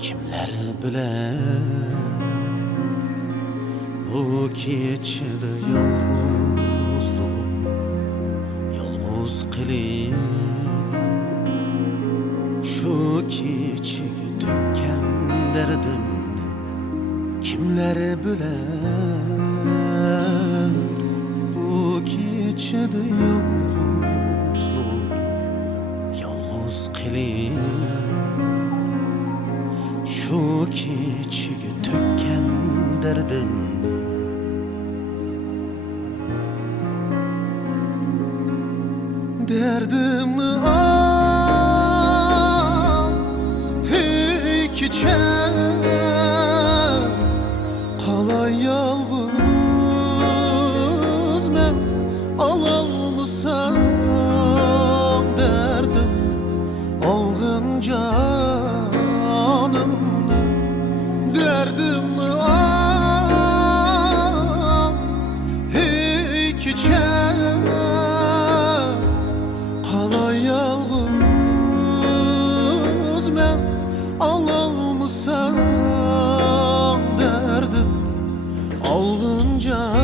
Kimler bilen bu keçidi yolg'uzluğum, yolg'uz qilib shu kechiga to'kkan dardimni kimlar bilan bu keçidi yolg'uzluğum, yolg'uz qilib şu kechiga to'kkan dardimni dardimni al ey kecha qalay yolg'iz men ololmasam derdim olg'in canımni derdimni al ey kecha qalay yolg'iz men ololmasam derdim olg'in canımni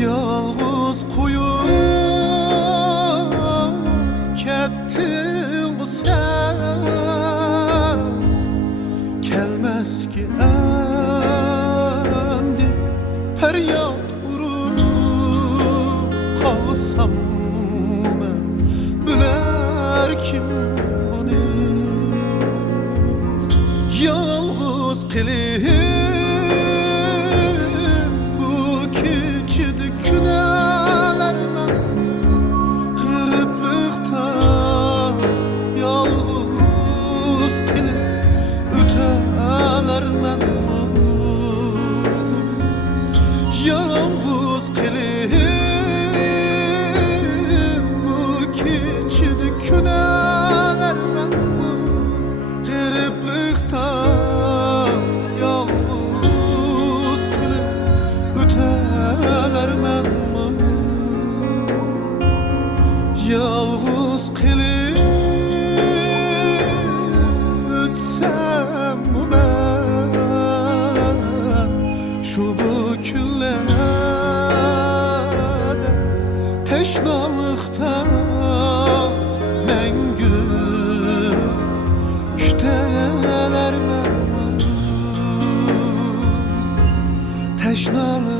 Yalğız koyup kettin bu sen kelmez ki endi feryat vurup kalsam ben biler kim bunu yalğız kılıp yalğız kılıp bu keçidi küneler men gırıplıkta yalğız kılıp öteler men yalğız kılıp ötsem ben şu bu küllerde teşnalıkta mengü küteler men teşnalıkta